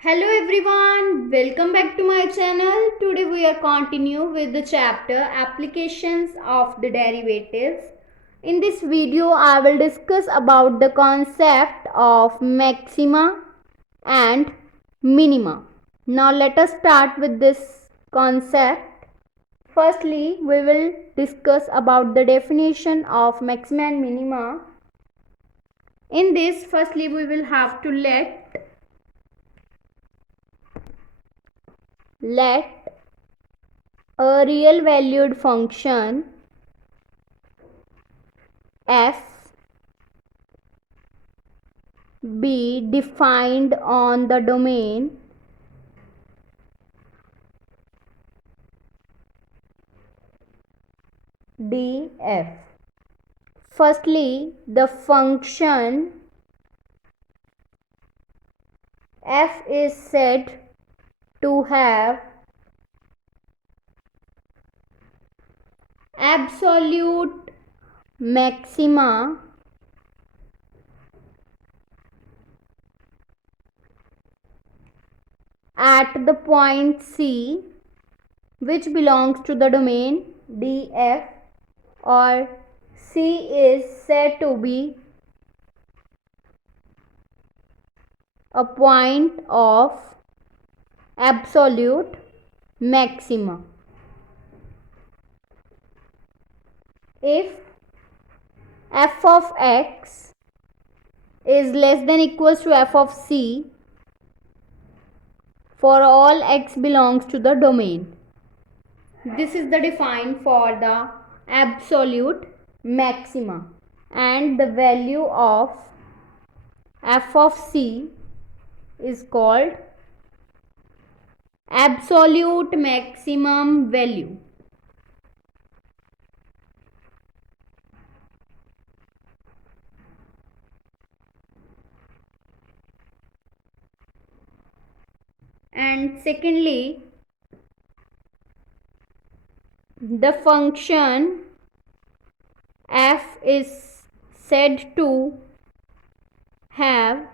Hello everyone, welcome back to my channel. Today we are continue with the chapter applications of the derivatives. In this video I will discuss about the concept of maxima and minima. Now let us start with this concept. Firstly, we will discuss about the definition of maxima and minima. In this, firstly we will have to let a real valued function f be defined on the domain df. Firstly, the function f is said to have absolute maxima at the point C, which belongs to the domain df, or C is said to be a point of absolute maxima. If f of x is less than equals to f of c for all x belongs to the domain. This is the define for the absolute maxima, and the value of f of c is called absolute maximum value. And secondly, the function f is said to have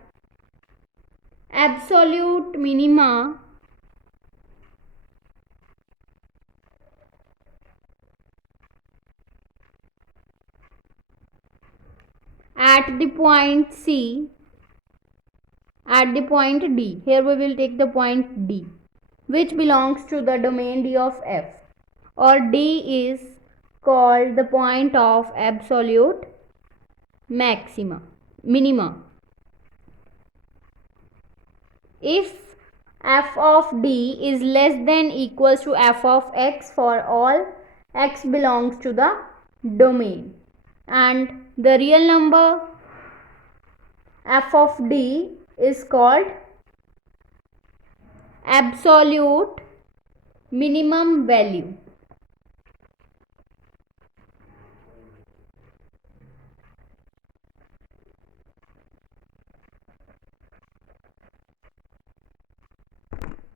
absolute minima at the point C, at the point D. Here we will take the point D, which belongs to the domain D of f, or D is called the point of absolute minima. If f of D is less than equals to f of x for all x belongs to the domain, and the real number f of D is called absolute minimum value.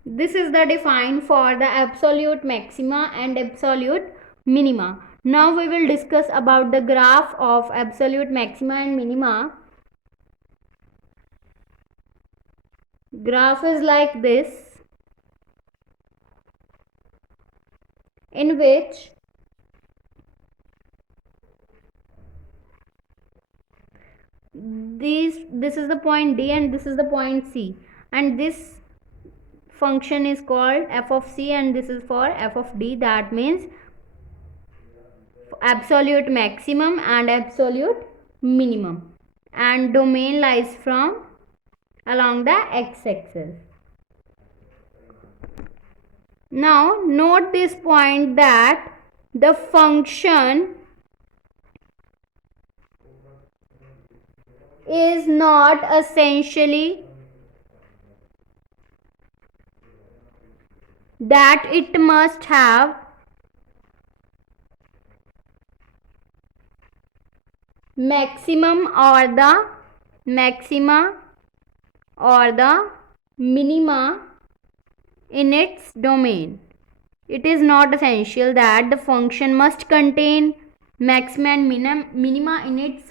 This is the define for the absolute maxima and absolute minima. Now we will discuss about the graph of absolute maxima and minima. Graph is like this, in which this is the point D and this is the point C, and this function is called f of C and this is for f of D. That means absolute maximum and absolute minimum, and domain lies from along the x-axis. Now note this point that the function is not essentially that it must have maximum or the maxima or the minima in its domain. It is not essential that the function must contain maxima and minima in its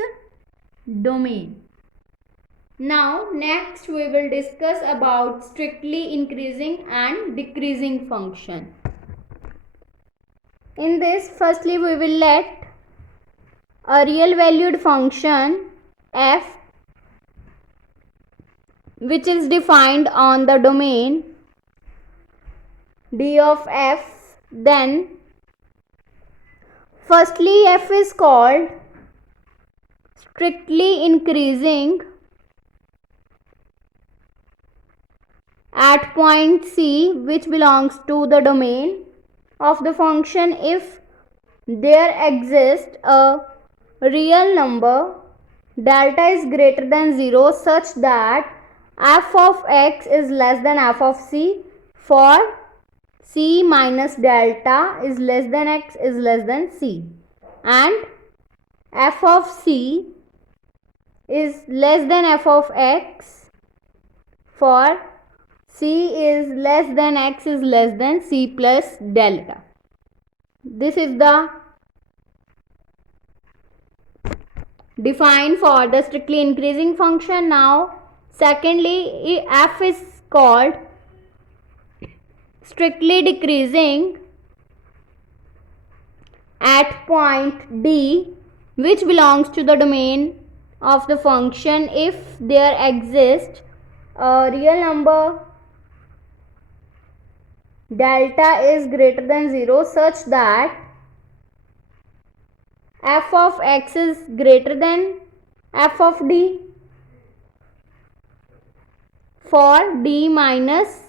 domain. Now next we will discuss about strictly increasing and decreasing function. In this, firstly we will let a real valued function f, which is defined on the domain d of f, then firstly f is called strictly increasing at point C, which belongs to the domain of the function if there exists a real number delta is greater than 0 such that f of x is less than f of c for c minus delta is less than x is less than c, and f of c is less than f of x for c is less than x is less than c plus delta. This is the defined for the strictly increasing function. Now secondly, f is called strictly decreasing at point D, which belongs to the domain of the function if there exists a real number delta is greater than 0 such that f of x is greater than f of d for d minus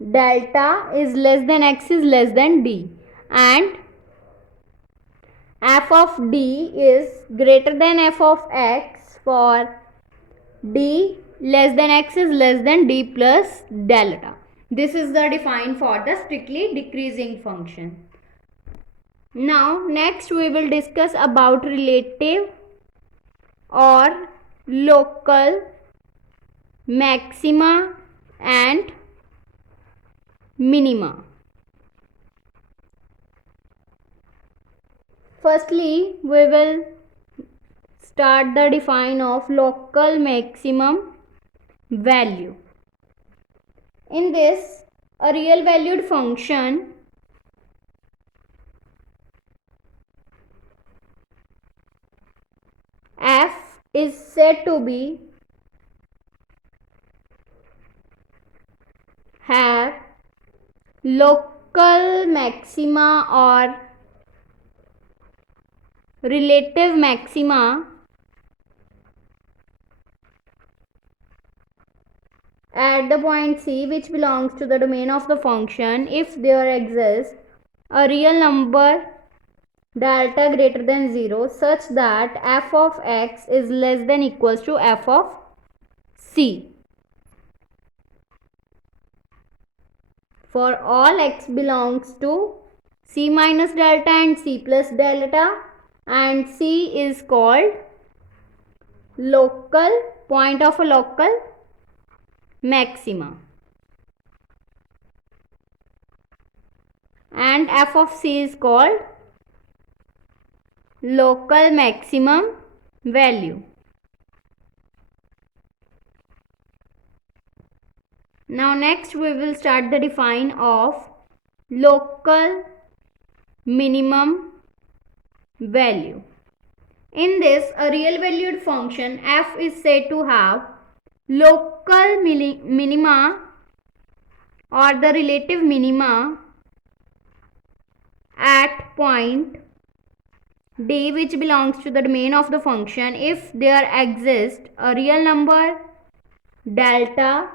delta is less than x is less than d, and f of d is greater than f of x for d less than x is less than d plus delta. This is the defined for the strictly decreasing function. Now next we will discuss about relative or local maxima and minima. Firstly, we will start the define of local maximum value. In this, a real valued function f is said to be have local maxima or relative maxima at the point C, which belongs to the domain of the function if there exists a real number delta greater than 0 such that f of x is less than equals to f of c for all x belongs to c minus delta and c plus delta, and c is called local point of a local maxima, and f of c is called local maximum value. Now next we will start the define of local minimum value. In this, a real valued function f is said to have local minima or the relative minima at point D, which belongs to the domain of the function if there exists a real number delta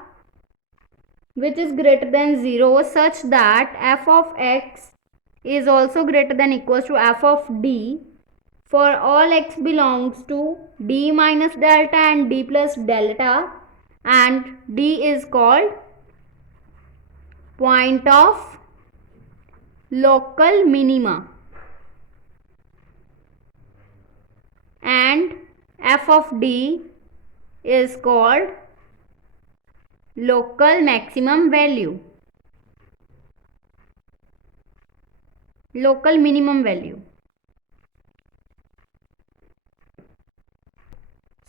which is greater than 0 such that f of x is also greater than equals to f of d for all x belongs to d minus delta and d plus delta, and d is called point of local minima, and f of d is called local maximum value, local minimum value.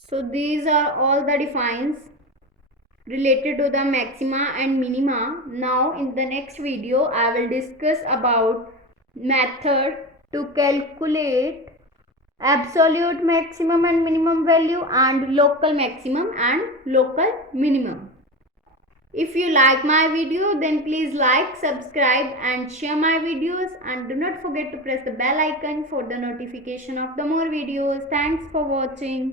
So these are all the defines related to the maxima and minima. Now in the next video I will discuss about method to calculate absolute maximum and minimum value and local maximum and local minimum. If you like my video, then please like, subscribe and share my videos, and do not forget to press the bell icon for the notification of the more videos. Thanks for watching.